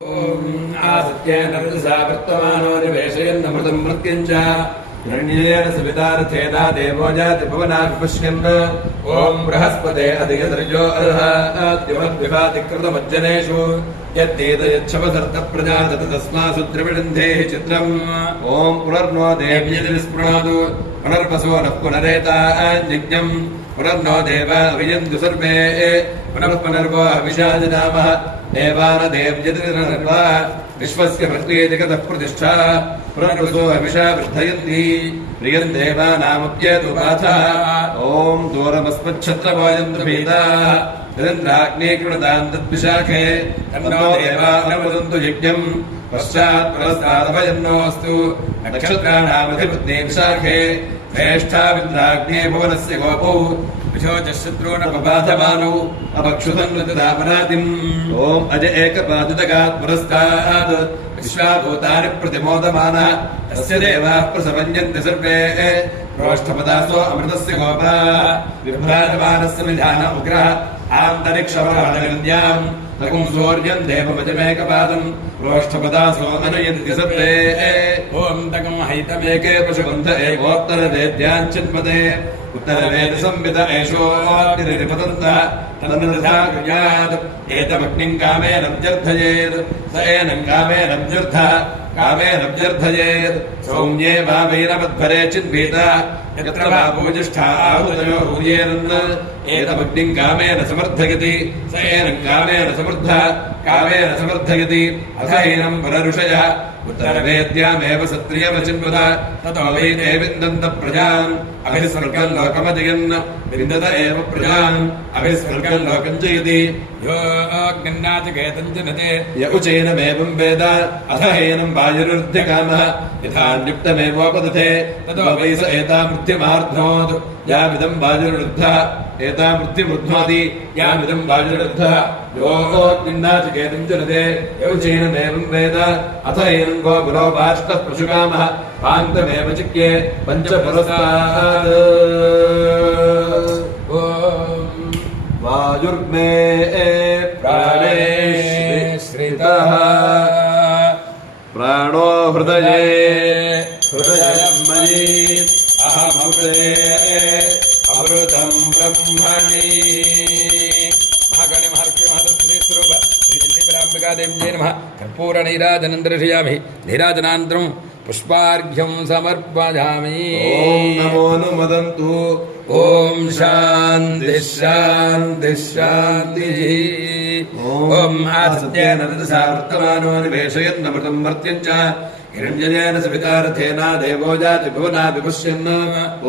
आदित्येन रजसा वर्तमानो निवेशयन्नमृतं मृत्युञ्च हिरण्येन सवितार्थेन देवो जाति भुवनाभिपश्यन् ॐ बृहस्पते अधिगतर्यो अर्हाद्युमद्विभातिकृतमज्जनेषु यद्देतयच्छवसर्तप्रजातत तस्मासु द्रविडन्धेः चित्रम् ॐ पुनर्नो देव्यतिस्पृणातु पुनर्वसो नः पुनरेताञ्यज्ञम् पुनर्नो देवा अभियन्तु सर्वे पुनर्वो अभिषाजनामः देवानदेव्यतिर्वा विश्वस्य भक्तिः जगतः प्रतिष्ठा पुनर्वसो अभिषा वर्धयन्ति प्रियं देवानामप्येतु गाथः ॐ दूरमस्मच्छत्रवायन्द्रभेदाः निरन्द्राग्ने कृणतां तद्विशाखे तन्नो देवा अनुवदन्तु यज्ञम् पश्चात् पुरस्तादभयन्नोऽस्तु नक्षत्राणामधिपत्ने विशाखे श्रेष्ठाविन्द्राग्ने भुवनस्य गोपौ विशोचशत्रूनपबाधमानौ अपक्षुधन्वतिदापरातिम् ॐ अज एकपादुदगात् पुरस्तात् विश्वाभूतानि प्रतिमोदमानः तस्य देवाः प्रसपञ्जन्ति सर्वे प्रोष्ठपदासो अमृतस्य गोपाः विभ्राजमानस्य निधान उग्रः आन्तरिक्षमहानगन्द्याम् तकुं सूर्यं देवमजमेकपादम् प्रोष्ठपदासो अनुयन्ति सर्वे ॐ तकं हैतमेके पशुबन्ध एकोत्तरवेद्याञ्चिन्मते उत्तरवेदसंविद एषोऽग्निरिपतन्तः तदनुरथा कुर्यात् एतमग्निं कामेन व्यर्थयेत् स एनं कामेन व्यर्थः कामेन व्यर्थयेत् सौम्ये वा वैरमध्वरे चिन्वीता यत्र वा भूजिष्ठा आहुतयो हूयेरन् एतमग्निं कामेन समर्थयति स एनं कामेन समर्थः कामेन समर्थयति अथ एनं पुनरुषयः उत्तरवेद्यामेव सत्रियमचिन्वत ततो वै ते विन्दन्त प्रजाम् अभिस्वर्गं लोकमजयन् विन्दत एव प्रजाम् अभिस्वर्गं लोकं जयति यो अग्निन्नाचिकेतं जनते य उचैनमेवं वेद अथ एनं वायुरुर्ध्यकामः यथा नियुक्तमेवोपदथे ततो वै स एतामृत्यमार्ध्नोत् यामिदं वायुरुद्धः एतामृत्युमुध्नोति यामिदं वायुरुद्धः यो अग्निन्नाचिकेतं जनते य उचैनमेवं वेद अथ एनं गो गुरो बाष्टः पशुकामः पान्तमेव चिक्ये पञ्चपुरस्तात् वायुर्मे प्राणे श्रितः प्राणो हृदये हृदयं मयि अहमृते अमृतं ब्रह्मणि श्रीचण्डीपराम्बिकादेव्यै नमः कर्पूरनीराजनन्दर्शयामि नीराजनानन्तरं पुष्पार्घ्यं समर्पयामि ॐ नमोऽनुमोदन्तु ॐ शान्तिः शान्तिः शान्तिः ॐ आदित्येन रजसा वर्तमानो निवेशयन्नमृतं मर्त्यं च हिरण्येन सवितार्थेन देवो जाति भुवनाभिपश्यन्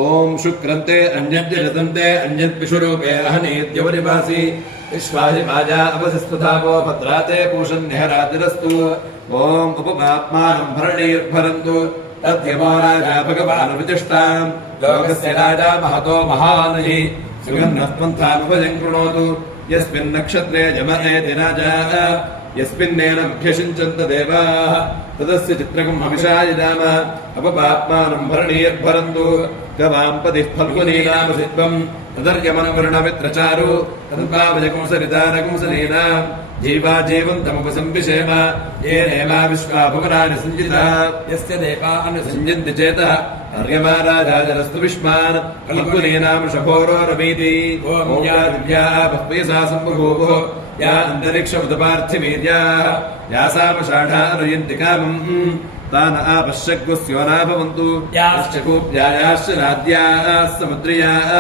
ॐ शुक्रन्ते अन्यद्यजतन्ते अन्यद्विषुरूपे अहनीद्यवनिवासि विश्वाहि माजा अवसिस्तथावो भद्राते पूषन्यहरातिरस्तु ॐ उपमात्मानं भरणीर्भरन्तु तद्यमो राजा भगवानवितिष्ठाम् लोकस्य राजा महतो महानहि सुगन्धस्पन्थामुपजं कृणोतु यस्मिन् नक्षत्रे यमनेति राजा यस्मिन्नेन मुख्यषिञ्चन्त देवाः तदस्य चित्रकम् हविषायजाम अपपात्मानं भरणीर्भरन्तु गवाम्पतिः फल्गुनी नाम सिद्ध्वम् तदर्यमनवर्णमित्रचारु तद्भावजकुंसरितारकुंसलीनाम् जीवा जीवन्तमुपसम्पिषेम येनेमा विश्वा भुवनानि सञ्जिता यस्य देवा अनुसञ्जन्ति चेतः अर्यमा राजाजरस्तु विश्वान् फल्गुनीनां शपोरोरमीति ॐ या दिव्या बह्वयसा सम्बभूवुः या अन्तरिक्षमुदपार्थिवीर्याः यासामषाढा अनुयन्ति कामम् तान आपश्यग्स्योना भवन्तु याश्च कूप्यायाश्च नाद्याः समुद्र्याः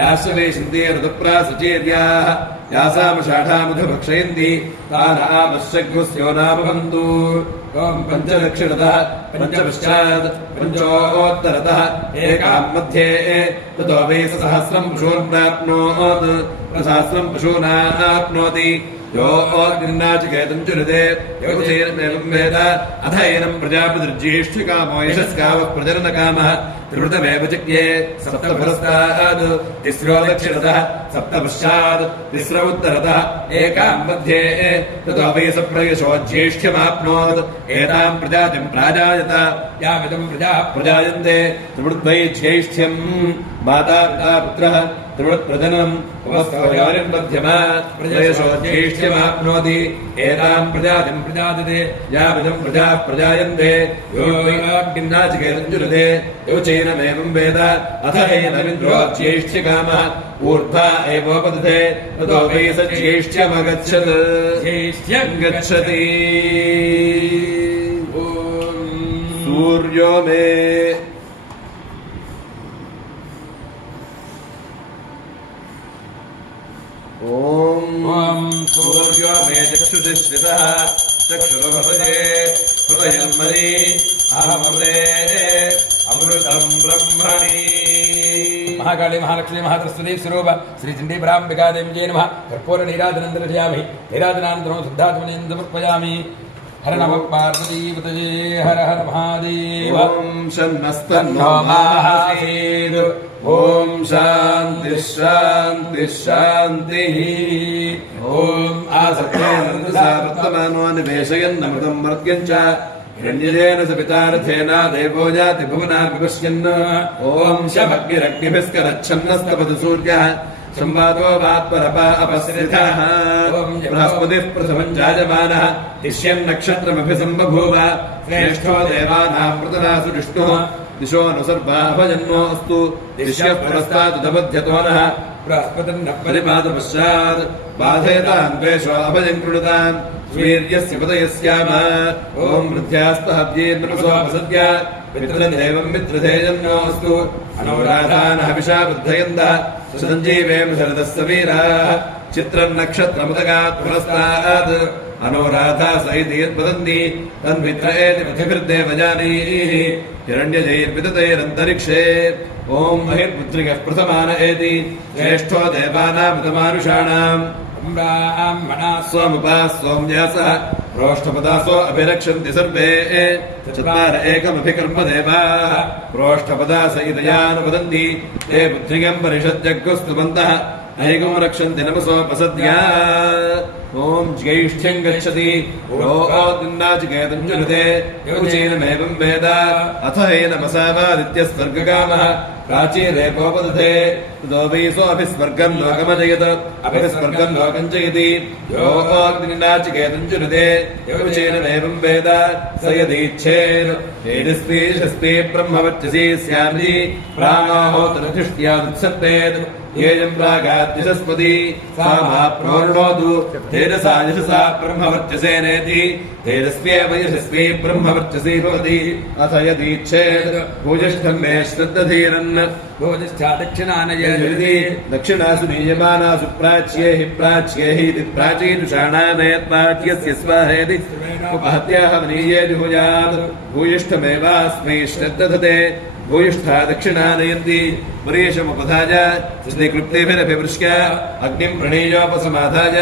याश्च वेशन्ति ऋतुप्रासुचीर्याः यासामषाढामुधभक्षयन्ति तान आपश्यग्स्योना भवन्तु ॐ पञ्चदक्षिणतः पञ्चपश्चात् पञ्चोत्तरतः एकां मध्ये ततो वै सहस्रं पशून् प्राप्नोत् सहस्रं पशूनाप्नोति यो अग्निन्नाचिकेतं चुरते योगेनमेवं वेद अथ एनं प्रजापतिर्ज्येष्ठकामो यशस्कामः प्रजननकामः त्रिवृतमेव चिक्ये सप्तपुरस्तात् तिस्रो दक्षिणतः सप्तपश्चात् तिस्र उत्तरतः एकां मध्ये ततो वै स प्रयशो ज्येष्ठ्यमाप्नोत् एतां प्रजातिं प्राजायत यामिदं प्रजाः प्रजायन्ते त्रिवृद्वै ज्येष्ठ्यम् माता पिता पुत्रः त्रिवृत्प्रजनम् उपस्थोर्योनिर्बध्यमा प्रजयशो ज्येष्ठ्यमाप्नोति एताम् प्रजातिम् प्रजायते यावदम् प्रजाः प्रजायन्ते योगिन्नाचिकेतञ्जुलते योचैनमेवम् वेद अथ एनमिन्द्रो ज्येष्ठ्यकामः ऊर्ध्वा एवोपदते ततो वै स ज्येष्ठ्यमगच्छत् ज्येष्ठ्यम् गच्छति सूर्यो मे ॐ सूर्यो मे चक्षुषिश्रितः चक्षुरुभवते हृदयन्मयि अहमृते अमृतम् ब्रह्मणि महाकाली महालक्ष्मी महासरस्वती स्वरूप श्री चण्डीपराम्बिका देव्यै नमः कर्पूर नीराजनं दर्शयामि नीराजनानन्तरं शुद्धात्मनेन समर्पयामि हर नमः पार्वतीपतये हर हर महादेव ॐ शन्नस्तन्नो मासीत् ॐ शान्तिः शान्तिः शान्तिः ॐ आसक्तेन वर्तमानो निवेशयन्नमृतं मर्त्यं च हिरण्यजेन सपितार्थेन देवो जाति भुवना विपश्यन् ॐ शमग्निरग्निभिस्करच्छन्नस्तपतु सूर्यः संवादो वात्परपा अपसृतः बृहस्पतिः प्रथमम् जायमानः तिष्यन्नक्षत्रमभिसम्बभूव श्रेष्ठो देवानां प्रतनासु विष्णुः दिशो अनुसर्वाभजन्नो अस्तु दिश्यः पुरस्तादुदबध्यतो नः बृहस्पतिर्नः परिपादपश्चात् बाधयतान् द्वेषो अभजम् कृणुताम् वीर्यस्य पतयस्याम ॐ वृद्ध्यास्तहव्येन्द्रमसोपसद्य मित्रदेवम् मित्रधेयन्नोऽस्तु अनोराधानः हविषा बुद्धयन्तः सुसञ्जीवेम शरदः सवीराः चित्रम् नक्षत्रमुदगात् पुरस्तात् अनोराधा स इति यद्वदन्ति तन्मित्र एति पृथिभिर्देवजानीः हिरण्यजैर्विदतैरन्तरिक्षे ॐ महिर्पुत्रिकः प्रथमान एति श्रेष्ठो देवानामिदमानुषाणाम् ब्राह्मणाः स्वमुपा सोम्यासः प्रोष्ठपदासो अभिरक्षन्ति सर्वे चत्वार एकमभिकर्म देवाः प्रोष्ठपदास इदयानुवदन्ति ते बुद्धिगम् परिषज्जग्गुस्तुवन्तः ऐकम् रक्षन्ति नमसोपसद्या ॐ ज्यैष्ठ्यम् गच्छति रोदिन्नाचिकेतम् जुलते योचैनमेवम् वेद अथ एनमसावादित्यः स्वर्गकामः प्राचीरेकोपदते ततो वै सोऽभिस्वर्गम् लोकमजयत अभिस्वर्गम् लोकम् जयति योऽग्निन्नाचिकेतम् जुलते योचैनमेवम् वेद स यदीच्छेत् एजस्ति ब्रह्मवर्चसी स्यामि प्राणोहोतरधिष्ठ्यादुत्सत्तेत् येयम् प्रागाद्यशस्पति सा मा प्रोर्णोतु तेजसा यशसा ब्रह्मवर्चसेनेति तेजस्वेव यशस्वी ब्रह्मवर्चसी भवति अथ यदीच्छेत् भूयिष्ठम् मे श्रद्धधीरन् भूयिष्ठा दक्षिणानयति दक्षिणासु नीयमानासु प्राच्ये हि इति प्राचीनुषाणामेत्पाट्यस्य स्वाहेति उपहत्याः मनीयेति भूयात् भूयिष्ठमेवास्मै श्रद्धधते भूयिष्ठा दक्षिणानयन्ति मरीशमुपधाय श्रीक्लृप्तेभिरभिवृष्य अग्निम् प्रणीयोपसमाधाय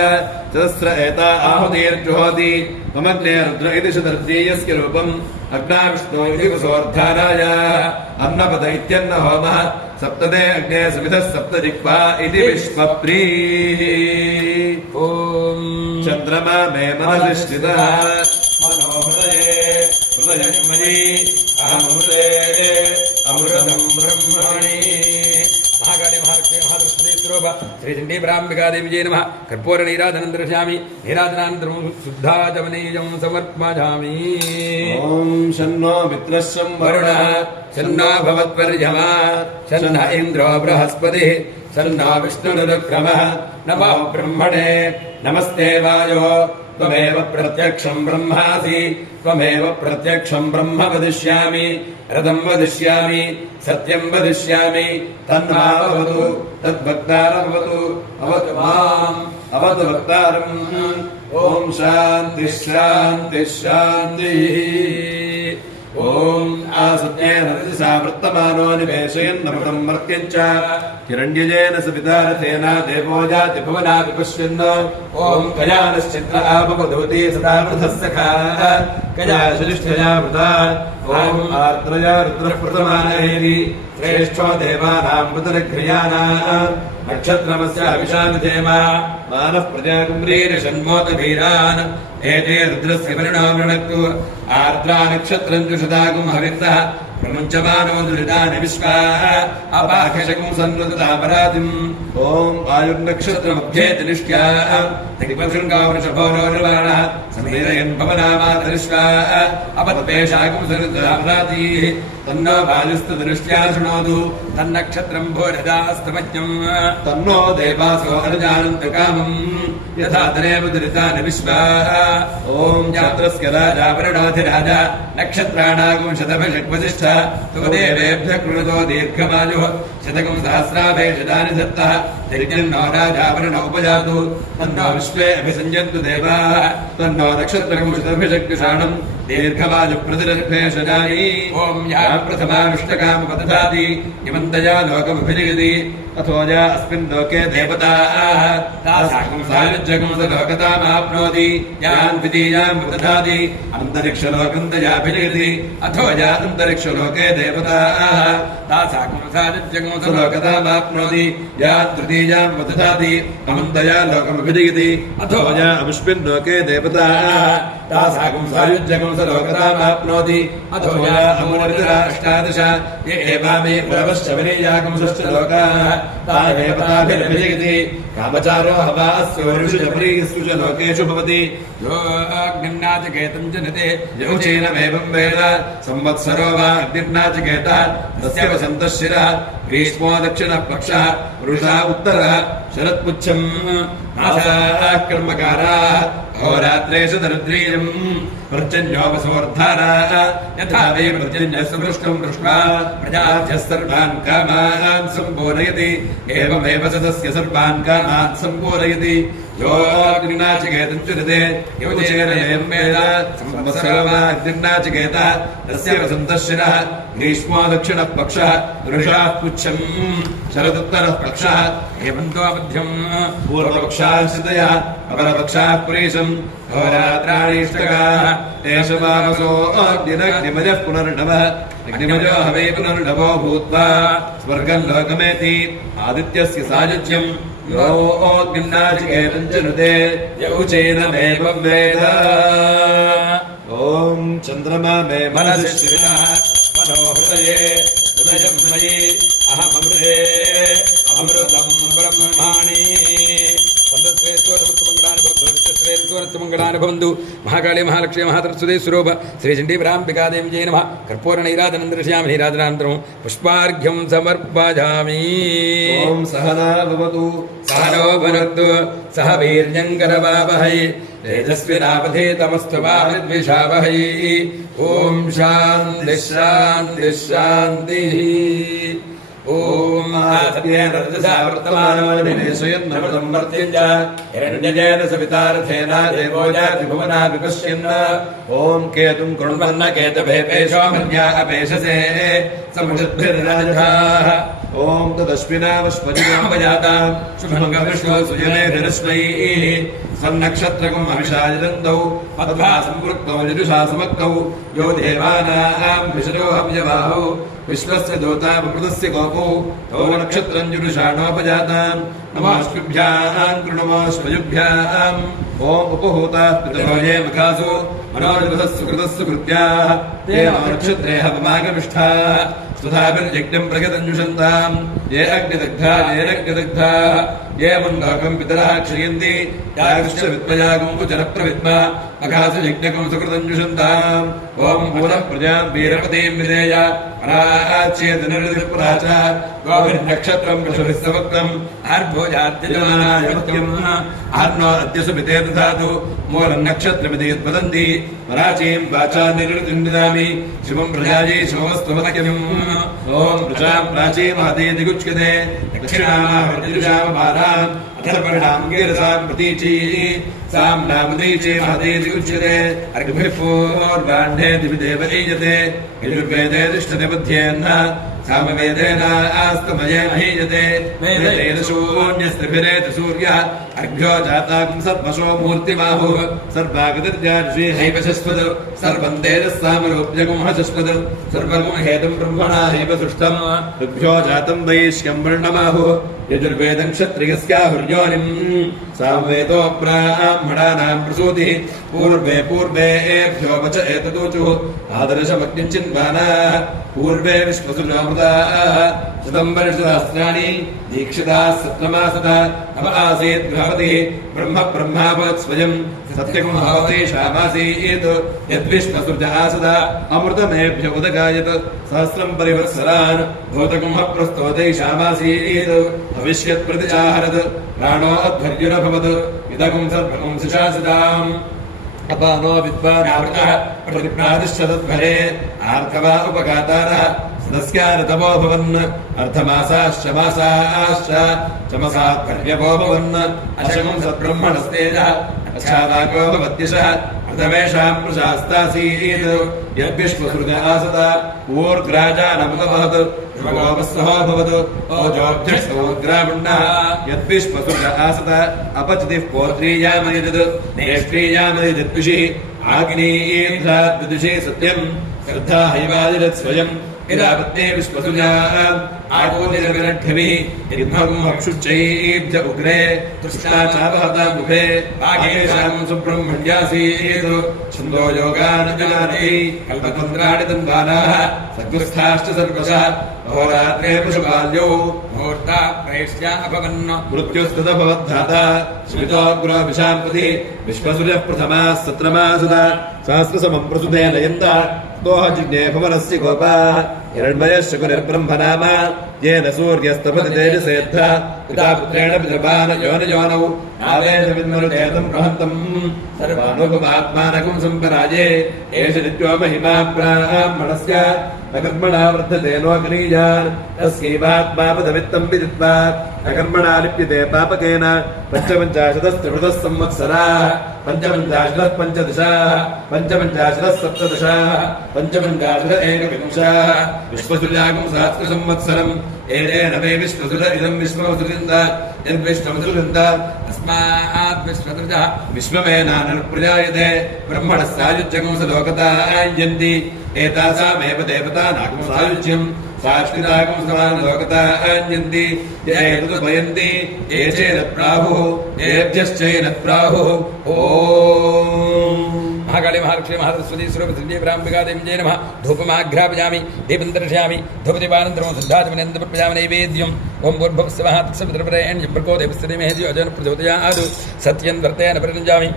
चतस्र एता आहुतिर्जुहोति ममग्ने रुद्र इति शतर्जीयस्य रूपम् अग्नाविष्णो इति वसोर्धाराय अन्नपद इत्यन्न होमः सप्तदे अग्ने समिधः सप्तजिह्वा इति विश्वप्रीः ॐ चन्द्रमा मे मनसि स्थितः हृदयमयि अहमृते अमृतम् ब्रह्मणि महाकाली महालक्ष्मी महासरस्वती स्वरूप श्री चण्डीपराम्बिका देव्यै नमः कर्पूर नीराजनं दर्शयामि नीराजनानन्तरं शुद्धाचमनीयं समर्पयामि ॐ शन्नो मित्रः शं वरुणः शन्नो भवत्वर्यमा शन्न इन्द्रो बृहस्पतिः शन्नो विष्णुरुक्रमः नमो ब्रह्मणे नमस्ते वायो त्वमेव प्रत्यक्षम् ब्रह्मासि त्वमेव प्रत्यक्षम् ब्रह्म वदिष्यामि रथम् वदिष्यामि सत्यम् वदिष्यामि तन्मावतु तद्भक्तारमवतु अवतु माम् अवतु वक्तारम् ॐ शान्तिः शान्तिः शान्तिः ॐ आसत्तेन रजसा वर्तमानो निवेशयन्नमृतम् मर्त्यम् च हिरण्यजेन सपितारथेन देवो जाति भुवना विपश्यन् ॐ कयानश्चित्र आपवधूति सदा वृथः सखा कया श्रेष्ठया वृता ॐ आर्द्रया रुद्रः प्रथमानयति श्रेष्ठो देवानाम् पुतरघ्रियाणाम् नक्षत्रमस्य अभिषामिधेम मानः प्रजाकुम्रीरिषन्मोतवीरान् एते रुद्रस्य परिणो वृणक्तु आर्द्रा नक्षत्रम् जुषदागुम् हविन्दः प्रमुञ्चमानो दुरितानि विश्वा अपाकशकं सन्नुतापरातिम् ॐ आयुर्नक्षत्रमभ्येति निष्ट्या दिग्वशृङ्गावृषभोरोर्वाणः समीरयन् पवनामातरिष्वा अपत्पेशाकं सन्नुतापरातिः तन्नो वायुस्तु दृष्ट्या शृणोतु तन्नक्षत्रं भोरदास्तमज्ञम् तन्नो देवासो अनुजानन्तु कामम् यथा तदेव दुरितानि विश्वा ॐ जात्रस्य राजा वरुणोऽधिराजा नक्षत्राणागुं शतभिषग्वसिष्ठ सुदेवेभ्यः कृणुतो दीर्घमायुः शतकं सहस्राभेषजानि दत्तः यज्ञन्नो राजा वरुणो उपजातु तन्नो विश्वे अभिसञ्जन्तु देवाः तन्नो नक्षत्रकं शतभिषग्विषाणम् दीर्घवायुप्रतिरभेषजानि ॐ या प्रथमाविष्टकामपदधाति इमन्तया लोकमभिजयति अथो या अस्मिन् लोके देवताः तासाकं सायुज्यकं स लोकतामाप्नोति यान् द्वितीयां प्रदधाति अन्तरिक्षलोकं तयाभिजयति अथो या अन्तरिक्षलोके देवताः तासाकं सायुज्यकं स लोकतामाप्नोति यान् तृतीयां प्रदधाति अनन्तया लोकमभिजयति अथो या अस्मिन् लोके देवताः तासाकं सायुज्यकं स लोकतामाप्नोति अथो या अमूर्तिराष्टादश ये एवामे प्रवश्च विनीयाकं षष्ठ लोकाः तानेव ताभिरभिजयति कामचारो हवास्योरुषुजप्रीयस्सु च लोकेषु भवति यो अग्निर्नाचिकेतं जनते यौचेनमेवं वेद संवत्सरो वा अग्निर्नाचिकेतः तस्य वसन्तः शिरः ग्रीष्मो दक्षिणः पक्षः वृषा उत्तरः शरत्पुच्छम् मासाः कर्मकाराः अहोरात्रेषु दरिद्रीयम् पर्जन्योपसोर्धाराः यथा वै पर्जन्यः सुवृष्टं दृष्ट्वा प्रजाभ्यः सर्वान् कामान् सम्पूरयति एवमेव स तस्य सर्वान् कामान् सम्पूरयति यो अग्निर्नाचिकेतं चुरते यौचेन एवं वेद संवत्सरो वा अग्निर्नाचिकेतः तस्य वसन्तः शिरः ग्रीष्मो दक्षिणः पक्षः वृषाः पुच्छम् शरदुत्तरः पक्षः हेमन्तो मध्यम् पूर्वपक्षाः श्रितयः अपरपक्षाः पुरीशम् होरात्राणीष्टकाः एष वावसो अग्निरग्निमजः पुनर्नवः अग्निमजो हवै पुनर्नवो भूत्वा स्वर्गं लोकमेति आदित्यस्य सायुज्यम् यो अग्निर्नाचिकेतं जनुते यौचेनमेवं वेद ॐ चन्द्रमा मे मनसि श्रितः मनो हृदये हृदयं मयि अहममृते अमृतं ब्रह्माणि मंगलानुभवन्तु महाकाली महालक्ष्मी महातरस्वती स्वरूप श्री चण्डीपराम्बिकादेवी जय नमः कर्पूर नैराधनं दर्शयामि नैराधनानन्तरं पुष्पार्घ्यं समर्पयामि ॐ सहना भवतु सहनो भुनक्तु सह वीर्यङ्करवावहै तेजस्विनावधीतमस्तु मा विद्विषावहै ॐ शान्तिः शान्तिः शान्तिः ॐ सत्येन रजसा वर्तमानमनिमेषयन्नमृतं मर्त्यञ्च हिरण्यजेन सवितारथेन देवो याति भुवना विपश्यन् ॐ केतुं कृण्वन्न केतभेपेशो मर्या अपेशसे समुषद्भिर्राजधाः ॐ तदश्विनावश्वजिनावजातां शुभङ्गविष्णो सुजनेभिरश्वैः सन्नक्षत्रकम् अविशाजिदन्तौ पद्मा सम्पृक्तौ यजुषा समक्तौ यो देवानां विशरोहव्यवाहौ विश्वस्य दूता प्रकृतस्य गोपौ तौ नक्षत्रं जुरुषाणोपजातां नमोऽस्मिभ्यां कृणमोऽस्मयुभ्याम् ॐ उपहूताः पितरो ये मखासु मनोजगतस्य कृतस्य कृत्याः ते नक्षत्रे हवमागमिष्ठाः सुधाभिर्यज्ञं प्रगतञ्जुषन्ताम् ये अग्निदग्धा येनग्निदग्धा ये मन्दोकं पितरः क्षयन्ति यागश्च विद्मयागं कुचरप्रविद्मा अघासु यज्ञकं सुकृतञ्जुषन्ताम् ॐ पूरः प्रजां वीरपतिं विधेय पराच्येतनिर्दिपुरा च गोभिर्नक्षत्रं पशुभिस्सवक्तम् आर्भोजाद्यजमानायमत्यम् आर्नो अद्यसु पिते दधातु मूलनक्षत्रमिति यद्वदन्ति पराचीं वाचा निर्वृतिं ददामि शिवं प्रजायै शिवमस्तुमत्यम् ॐ प्रजां प्राची महतीति गुच्यते दक्षिणामाहृतिर्जामपाराम् अथर्वणां गिरसां प्रतीची साम्नामुदीची महतीति उच्यते अर्घ्यः पूर्वाह्णे दिविदेव ईयते यजुर्वेदे तिष्ठते बुद्ध्येन सामवेदेन आस्तमयेन हीयते वेदेन शून्यस्त्रिभिरेति सूर्यः अर्घ्यो जाताकं सर्वशो मूर्तिबाहुः सर्वागतिर्जार्षि हैवशस्वत् सर्वं तेजः सामरूप्यकं हशस्वत् सर्वं हेतुं ब्रह्मणा हैव सृष्टम् ऋभ्यो जातं वैश्यं वर्णमाहुः यजुर्वेदं क्षत्रियस्याहुर्योनिम् सामवेदो ब्राह्मणानां प्रसूतिः पूर्वे पूर्वेभ्यो वच एतदूचुः आदर्शमग्निञ्चिन्वानाः पूर्वे विश्वसुरामृताः शतं वर्षसहस्राणि दीक्षिताः सप्तमासतः नव आसीत् गृहपतिः ब्रह्माभवत् स्वयं सत्यं भवतेषामासीत् यद्विश्वसृज आसदा अमृतमेभ्य उदगायत् सहस्रं परिवत्सरान् भूतकुम्भप्रस्तोतैषामासीत् भविष्यत् प्रतिजाहरत् प्राणो अध्वर्युरभवत् इदगुं सर्वं सुशासिताम् अपानो विद्वानावृतः प्रतिप्रादिश्चतद्भरे आर्कवा उपगातारः सदस्यारतमो भवन् अर्धमासाश्च मासाश्च चमसाद्भर्यवो भवन् अशकं सद्ब्रह्मणस्तेजः अच्छावाको भवत्यशः प्रथमेषां प्रशास्तासीत् यद्विश्वसृज आसत ऊर्ग्राजानमुदवहत् ध्रुवगोपस्सहो भवत् ओजोभ्यस्तोग्रामुण्डः यद्विश्वसृज आसत अपचितिः पौत्रीयामयजत् नेष्ट्रीयामयजद्विषिः आग्नेयेन्द्राद्विदुषे सत्यम् श्रद्धा हैवादिरत् स्वयम् इदापत्ये विश्वसृजाः आकोदिरविरढ्यभिः यद्मगुमक्षुच्चैभ्य उग्रे तृष्णा चापहता मुखे आगेषां सुब्रह्मण्यासीत् छन्दो योगानुजनाति कल्पतन्त्राणि तन्वानाः सद्गुस्थाश्च सर्वशः अहोरात्रे पशुपाल्यो मुहूर्ता प्रैष्या अभवन् मृत्युस्तदभवद्धाता स्मितोग्रोभिशाम्पति विश्वसृजः प्रथमाः सत्रमासदा सहस्रसमं प्रसुते नयन्ता दोहजिज्ञे भवनस्य गोपाः हिरण्मयस्य कुनिर्ब्रह्मनाम येन सूर्यस्तपति तेजसेद्धा पिता पुत्रेण पितृपान् योनयोनौ आवेशविन्मरुदेतं बृहन्तम् सर्वानुपमात्मानकं सम्पराजे एष नित्यो महिमा ब्राह्मणस्य अकर्मणा वर्धते नोऽग्नीयान् तस्यैवात्मापदवित्तं विदित्वा अकर्मणा लिप्यते पापकेन पञ्चपञ्चाशतस्त्रिवृतः संवत्सराः पञ्चपञ्चाशतः पञ्चदशाः पञ्चपञ्चाशतः सप्तदशाः पञ्चपञ्चाशत एकविंशाः विश्वसृजागं सहस्रसंवत्सरम् एतेन मे विश्वसृज इदं विश्वसृजन्त यद्विश्वसृजन्त अस्मात् विश्वसृजः विश्वमेनानुप्रजायते ब्रह्मणः सायुज्यगं सलोकतायन्ति एतासामेव देवतानागं सायुज्यम् साष्टिदागं समानलोकतायन्ति ये एतदुपयन्ति ये चेदप्राहुः येभ्यश्चैनत् प्राहुः ॐ महाकाली महालक्ष्मी महासरस्वती स्वरूप श्री ब्राह्मिकादेवी जय नमः धूपमाघ्रापयामि दीपं दर्शयामि धूपदीपानन्तरं शुद्धाचमनेन्द्रप्रजामि नैवेद्यम् ओं भूर्भुवस्सवः तत्सवितुर्वरेण्यं भर्गो देवस्य धीमहि अजो न प्रचोदयात् सत्यं वर्तयान परिरञ्जामि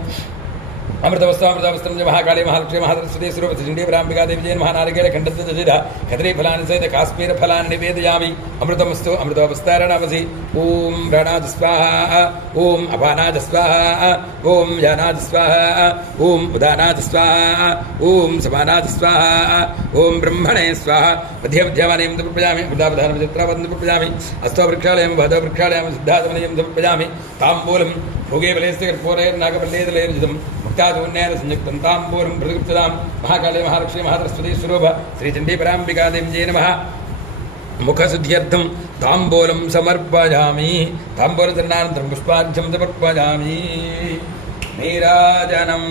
अमृतवस्त्रं च महाकाली महालक्ष्मी महासरस्वती स्वरूप श्री ब्राह्मिकादेवी जय नमः नारिकेल खण्डत्वजशिरा कदलीफलानि सहित काश्मीरफलानि निवेदयामि अमृतमस्तु अमृतोपस्तारणामसि ॐ प्राणाज स्वाहा ॐ अपानाज स्वाहा ॐ यानाज स्वाहा ॐ उदानाज स्वाहा ॐ समानाज स्वाहा ॐ ब्रह्मणे स्वाहा मध्यमध्यमानयं समर्पयामि बुद्धावधानं चित्रावधं समर्पयामि अस्तो वृक्षालयं वहदो वृक्षालयं सिद्धात्मनयं समर्पयामि ताम्बूलं भोगे बलेस्य कर्पूरैर्नागबल्लेदलैर्जितं मुक्तादून्येन संयुक्तं ताम्बूलं प्रतिगृप्तदां महाकाले महालक्ष्मी महासरस्वती स्वरूप श्रीचण्डीपराम्बिकादेवी जय नमः मुखशुद्ध्यर्थं ताम्बूलं समर्पयामि ताम्बूलचरणानन्तरं पुष्पार्घ्यं समर्पयामि नीराजनम्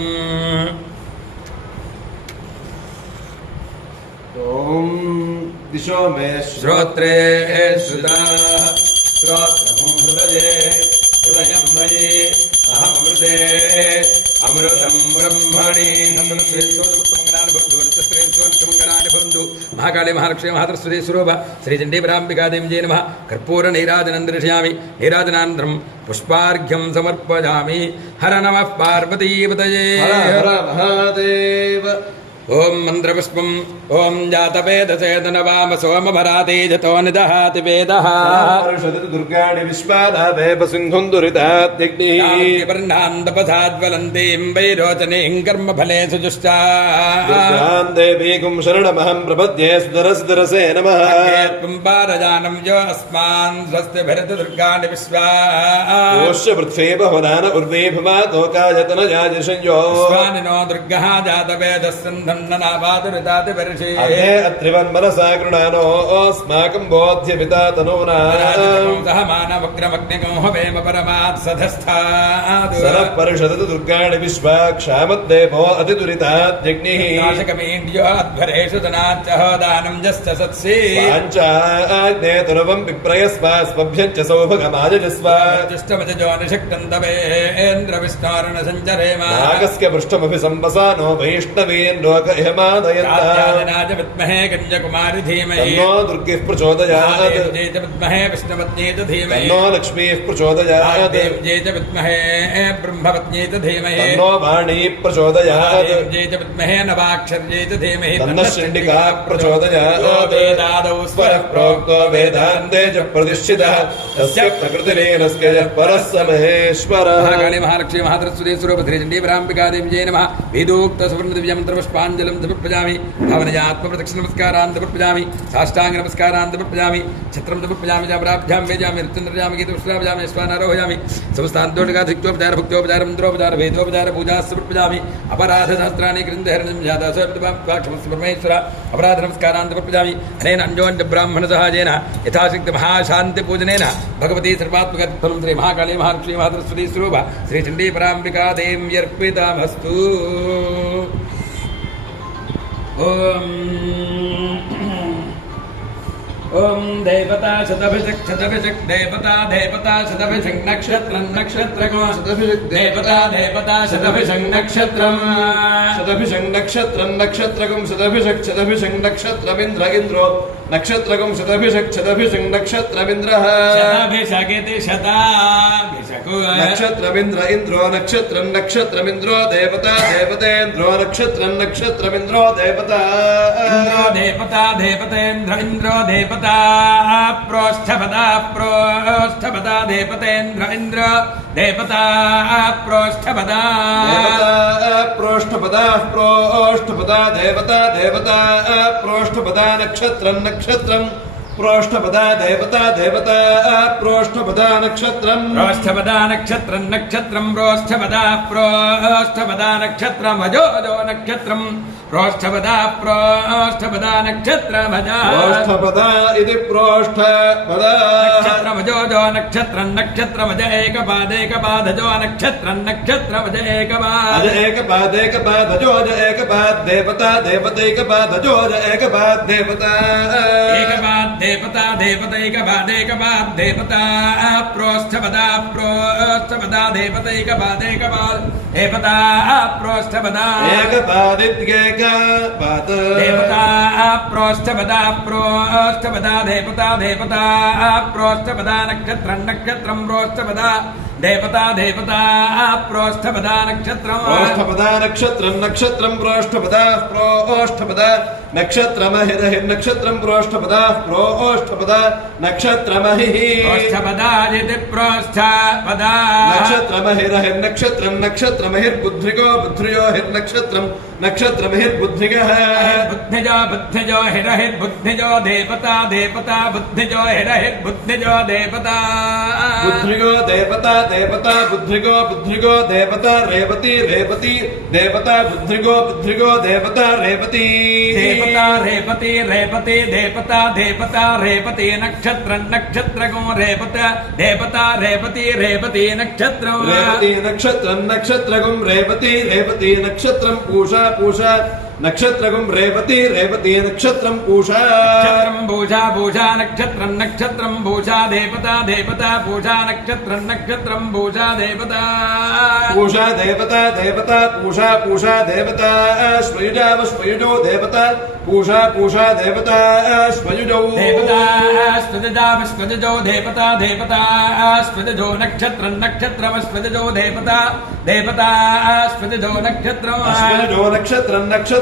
ॐ दिशो मे श्रोत्रे श्रुता श्रोत्रं हृदये हृदयं मयि अहमृते अमृतं ब्रह्मणि महाकाली महालक्ष्मी महासरस्वती स्वरूप श्रीचण्डीपराम्बिकादेवी जय नमः कर्पूर नीराजनं दर्शयामि नीराजनानन्तरं पुष्पार्घ्यं समर्पयामि हर नमः पार्वतीपतये हर महादेव ओम मंत्रपुष्पम ओम जातवेदचेतनवाम सोमभरातेजतो निदहाति वेदः दुर्गाणि विश्वानादेव सिन्धुं दुरितात्यग्निः वर्णान्तपसाज्वलन्तीं वैरोचनीं कर्मफलेषु जुष्टा दुर्गां देवीं शरणमहं प्रपद्ये सुदरसुदरसे नमः कुम्भारजानं यो अस्मान् स्वस्तिभिर्दुर्गाणि विश्वा ओश्च पृथ्वी भवनान उर्वे भवातोकायतनयाजशंयो स्वानिनो दुर्गः जातवेदस्सन्ध धन्ननावादुरितादिवर्षे अधे अत्रिवन्मनसा गृणानो अस्माकं बोध्यपिता तनूना सहमानवग्रमग्निगो हवेम परमात् सधस्थात् सरः परिषदतु दुर्गाणि विश्वा क्षामद्देवो अतिदुरिताद्यग्निः नाशकमेन्द्योध्वरेषु धनाच्च दानं जश्च सत्सि स्वाञ्चाग्नेतुरवं विप्रयस्वास्मभ्यं च सौभगमाजस्व ज्येष्ठमजो निषक्तं तवेन्द्रविष्णोर्न सञ्चरेम नागस्य पृष्ठमपि सम्वसानो वैष्णवीन् लोक इहमादयन्ताज विद्महे कन्याकुमारि धीमहि तन्नो दुर्गिः प्रचोदयात् विद्महे विष्णुपत्न्यै च धीमहि तन्नो लक्ष्मीः प्रचोदयात् च विद्महे ब्रह्मपत्न्यै च धीमहि तन्नो वाणी प्रचोदयात् च विद्महे नवाक्षर्यै च धीमहि तन्नः चण्डिका प्रचोदयात् वेदादौ स्वरः प्रोक्तो वेदान्ते च प्रतिष्ठितः तस्य प्रकृतिरेनस्य यः परः स महेश्वरः काली महालक्ष्मी महासरस्वती स्वरूपधरी चण्डीपराम्बिका देव्यै नमः वेदोक्त सुवर्णदिव्यमन्त्रपुष्पाञ्जलिं समर्पयामि भावनयात्मप्रदक्षिणनमस्कारान् समर्पयामि साष्टाङ्गनमस्कारान् समर्पयामि छत्रं समर्पयामि चापराभ्यां वेजामि नृत्यन्द्रजामि गीतपुष्पाभ्यामि स्वानारोहयामि समस्तान्तोषिकाधिक्योपचार भुक्त्योपचार मन्त्रोपचार वेदोपचार पूजा समर्पयामि अपराधशास्त्राणि गृन्धहरणं जाता क्षमस्व परमेश्वर अपराधनमस्कारान् समर्पयामि अनेन अन्योन्यब्राह्मणसहायेन यथाशक्तिमहाशान्तिपूजनेन भगवती सर्वात्मकफलं श्री महाकाली महालक्ष्मी महासरस्वती स्वरूप श्रीचण्डीपराम्बिका देव्यर्पितमस्तु ओम देवता शतभिषक् देवता शतभिषक् नक्षत्रं नक्षत्रको देवता शतभिषक् नक्षत्रं नक्षत्रकं शतभिषक् नक्षत्रमिन्द्र इन्द्रो नक्षत्रकं शतभिषक् नक्षत्रमिन्द्रः शताभिषगिति शताभिषको नक्षत्रमिन्द्र इन्द्रो नक्षत्रमिन्द्रो देवता देवतेन्द्रो नक्षत्रमिन्द्रो देवता इंद्रो देवता देवतेन्द्र इंद्रो देवता प्रोष्ठपदा देवतेन्द्र इंद्र देवता प्रोष्ठपदा प्रोष्ठपदा देवता प्रोष्ठपदा नक्षत्रं प्रोष्ठपदा देवता प्रोष्ठपदा नक्षत्रं प्रोष्ठपदा नक्षत्रं प्रोष्ठपदा नक्षत्रं अजो नक्षत्रं प्रोष्ठपदा नक्षत्रं प्रोष्ठपदा इति प्रोष्ठपदा नक्षत्रमजो नक्षत्रमज एकपादजो नक्षत्रमज एकपाद एकपादजो देवता देवतैकपादजो देवता देवतैकपाद देवता प्रोष्ठपदा देवता प्रोष्ठपदा एकपादित्येकपाद देवता प्रोष्ठपदा देवता प्रोष्ठपदा नक्षत्रं प्रोष्ठपदा देवता प्रोष्ठपदा नक्षत्रं प्रोष्ठपदा नक्षत्रमहिर्नक्षत्रं प्रोष्ठपदा नक्षत्रमहिः प्रोष्ठपदा प्रोष्ठपदा नक्षत्रमहिर्नक्षत्रमहिर्बुद्धिको बुद्धियो हिर्नक्षत्रं नक्षत्रमहिर्बुद्धिगः बुद्धिजो हिरहिर्बुद्धिजो देवता बुद्धिजो हिरहिर्बुद्धिजो देवता बुद्धिगो देवता बुद्धिगो देवता रेवती देवता बुद्धिगो देवता रेवती देवता रेवती नक्षत्रगो देवता रेवती नक्षत्रं नक्षत्रगुं रेवती नक्षत्रं पूषा नक्षत्रगुं रेवती नक्षत्रं पूषा नक्षत्रं पूषा देवता पूषा नक्षत्रं पूषा देवता पूषा देवता स्वयुजो देवता पूषा देवता स्वयुजो स्वजो देवता स्वजो नक्षत्रं देवता स्वजो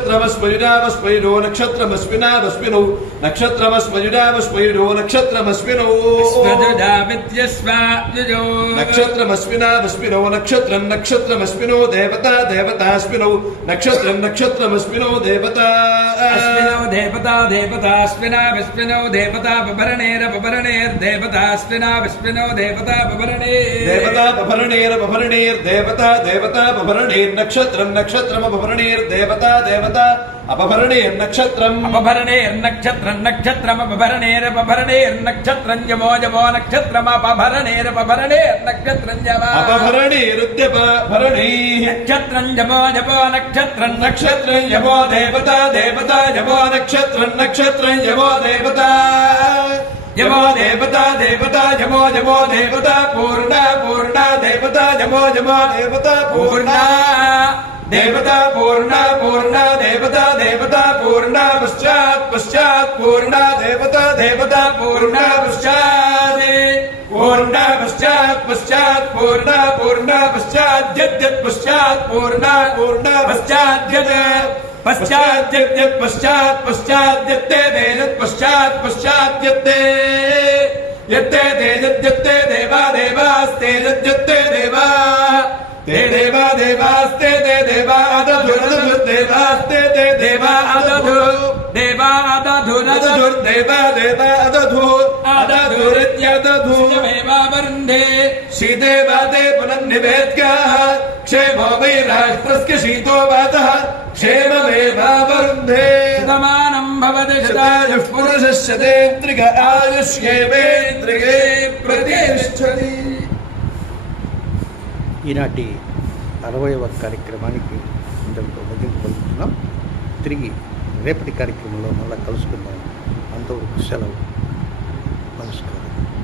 नक्षत्रमस्मयुजो नक्षत्रमस्मिनावस्मिनौ नक्षत्रमस्मयुजो नक्षत्रमस्मिनौ नक्षत्रमस्मिनावस्मिनौ नक्षत्रमस्मिनौ देवतास्मिनौ नक्षत्रमस्मिनौ देवतास्मिनौ देवता बभरणेर्देवतास्मिनौ देवता बभरणेर्देवता नक्षत्रमभरणेर्देवता अपभरणेर्नक्षत्रम् अपभरणेर्नक्षत्रम् जमो जमो नक्षत्रमपभरणेरपभरणेर्नक्षत्रम् जम अपभरणेरुद्यपभरणैः नक्षत्रम् जमो जमो नक्षत्रम् नक्षत्रम् यमो देवता देवता यमो नक्षत्रम् नक्षत्रम् यमो देवता यमो देवता देवता यमो यमो देवता पूर्णा पूर्णा देवता यमो यमो देवता पूर्णा देवता पूर्णा पूर्णा देवता देवता पूर्णा पश्चात् पश्चात् पूर्णा देवता देवता पूर्णा पश्चात् पूर्णा पश्चात् पश्चात् पूर्णा पूर्णा पश्चात् यद्यत् पश्चात् पूर्णा पूर्णा पश्चात् यद् पश्चात् यद्यत् पश्चात् पश्चात् यत्ते देयत् पश्चात् पश्चात् यत्ते यत्ते देयद्यत्ते देवा देवास्ते यद्यत्ते देवा ते देवा देवास्ते ते देवा अदधुर्देवास्ते ते देवा अदधु देवा अदधुर्देवा देवा अदधु अदधुरित्यदधु वरुन्धे श्रीदेवा ते पुनर्निवेद्याः क्षेमो वै राष्ट्रस्य शीतो वातः क्षेममेवावरुन्धे शतमानम् भवति शतायुः पुरुषस्य तेन्द्रिय आयुष्येवेन्द्रिये प्रतिष्ठति. ఈనాటి 60వ కార్యక్రమానికి అందరితో ముగింపు పలుకుతున్నాం. తిరిగి రేపటి కార్యక్రమంలో మళ్ళీ కలుసుకుందాం. అంతవరకు సెలవు. నమస్కారం.